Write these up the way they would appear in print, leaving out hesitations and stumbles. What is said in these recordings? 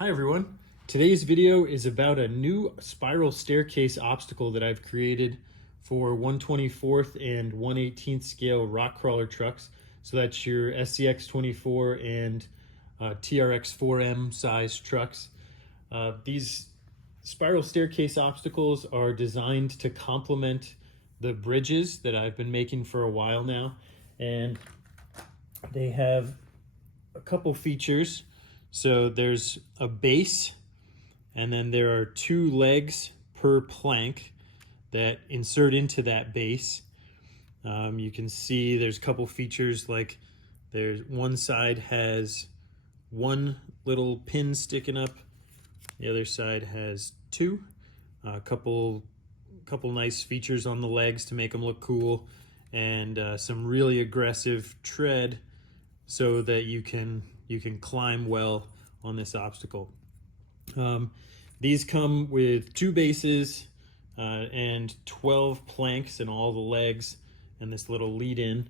Hi everyone. Today's video is about a new spiral staircase obstacle that I've created for 1/24th and 1/18th scale rock crawler trucks. So that's your SCX24 and TRX-4M size trucks. These spiral staircase obstacles are designed to complement the bridges that I've been making for a while now, and they have a couple features. So there's a base, and then there are two legs per plank that insert into that base. You can see there's a couple features, like there's one side has one little pin sticking up, the other side has two. A couple nice features on the legs to make them look cool, and some really aggressive tread so that you can climb well on this obstacle. These come with two bases and 12 planks in all the legs and this little lead-in.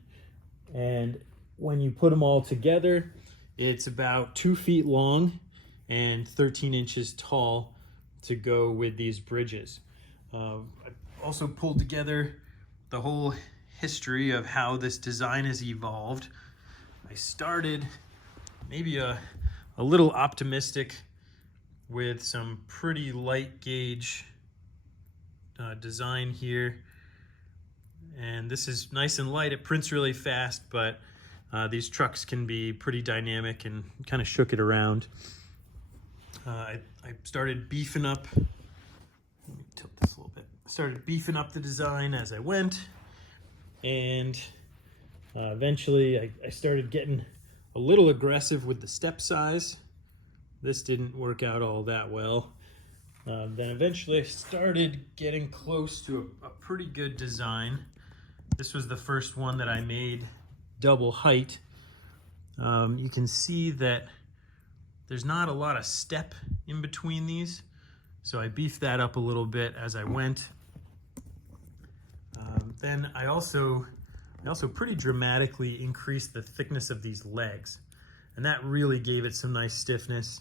And when you put them all together, it's about 2 feet long and 13 inches tall to go with these bridges. I also pulled together the whole history of how this design has evolved. I started maybe a little optimistic with some pretty light gauge design here, and this is nice and light. It prints really fast, but these trucks can be pretty dynamic, and kind of shook it around. I started beefing up, let me tilt this a little bit. Started beefing up the design as I went, and eventually I started getting a little aggressive with the step size. This didn't work out all that well. Then eventually I started getting close to a pretty good design. This was the first one that I made double height. You can see that there's not a lot of step in between these, so I beefed that up a little bit as I went. Then I also pretty dramatically increased the thickness of these legs, and that really gave it some nice stiffness.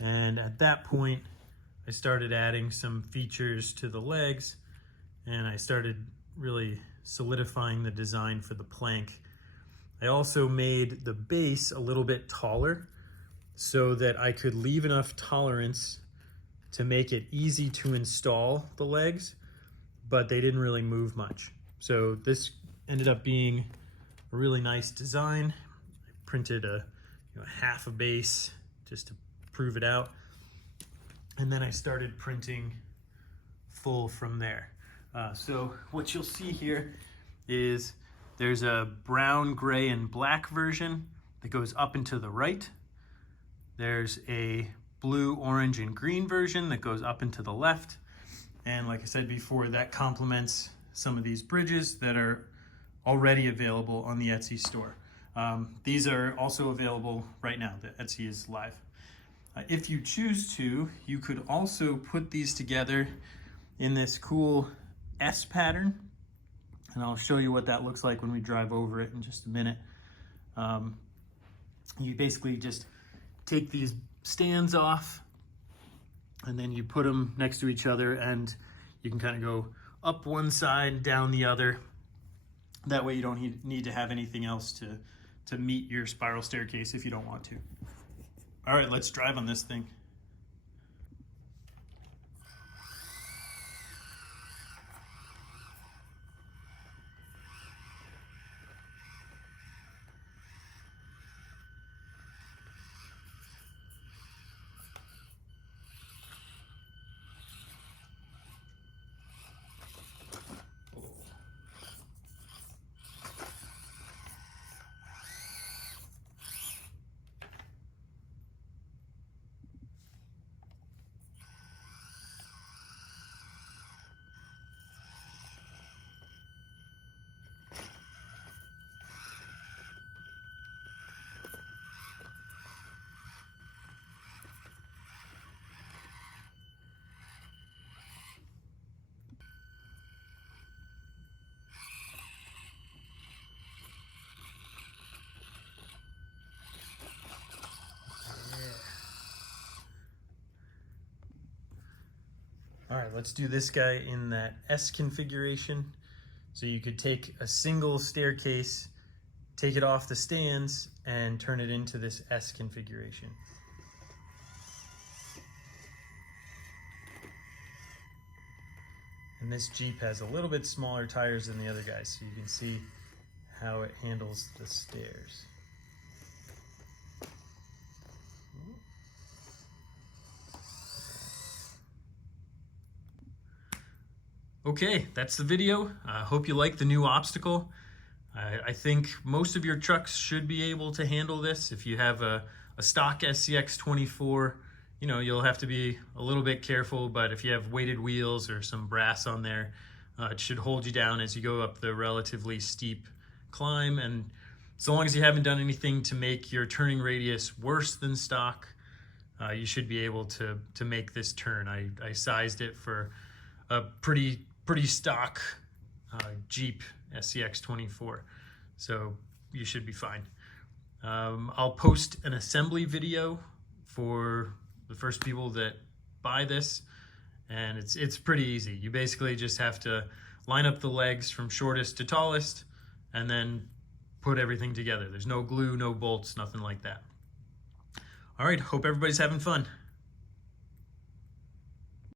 And at that point, I started adding some features to the legs, and I started really solidifying the design for the plank. I also made the base a little bit taller so that I could leave enough tolerance to make it easy to install the legs, but they didn't really move much. So this ended up being a really nice design. I printed half a base just to prove it out, and then I started printing full from there. So what you'll see here is there's a brown, gray, and black version that goes up and to the right. There's a blue, orange, and green version that goes up and to the left. And like I said before, that complements some of these bridges that are already available on the Etsy store. These are also available right now. The Etsy is live. If you choose to, you could also put these together in this cool S pattern, and I'll show you what that looks like when we drive over it in just a minute. You basically just take these stands off, and then you put them next to each other, and you can kind of go up one side, down the other. That way you don't need to have anything else to meet your spiral staircase if you don't want to. All right, let's drive on this thing. All right, let's do this guy in that S configuration. So you could take a single staircase, take it off the stands, and turn it into this S configuration. And this Jeep has a little bit smaller tires than the other guys, so you can see how it handles the stairs. Okay, that's the video. I hope you like the new obstacle. I think most of your trucks should be able to handle this. If you have a stock SCX24, you know, you'll have to be a little bit careful, but if you have weighted wheels or some brass on there, it should hold you down as you go up the relatively steep climb. And so long as you haven't done anything to make your turning radius worse than stock, you should be able to make this turn. I sized it for a pretty stock Jeep SCX24, so you should be fine. I'll post an assembly video for the first people that buy this, and it's pretty easy. You basically just have to line up the legs from shortest to tallest and then put everything together. There's no glue, no bolts, nothing like that. All right, hope everybody's having fun.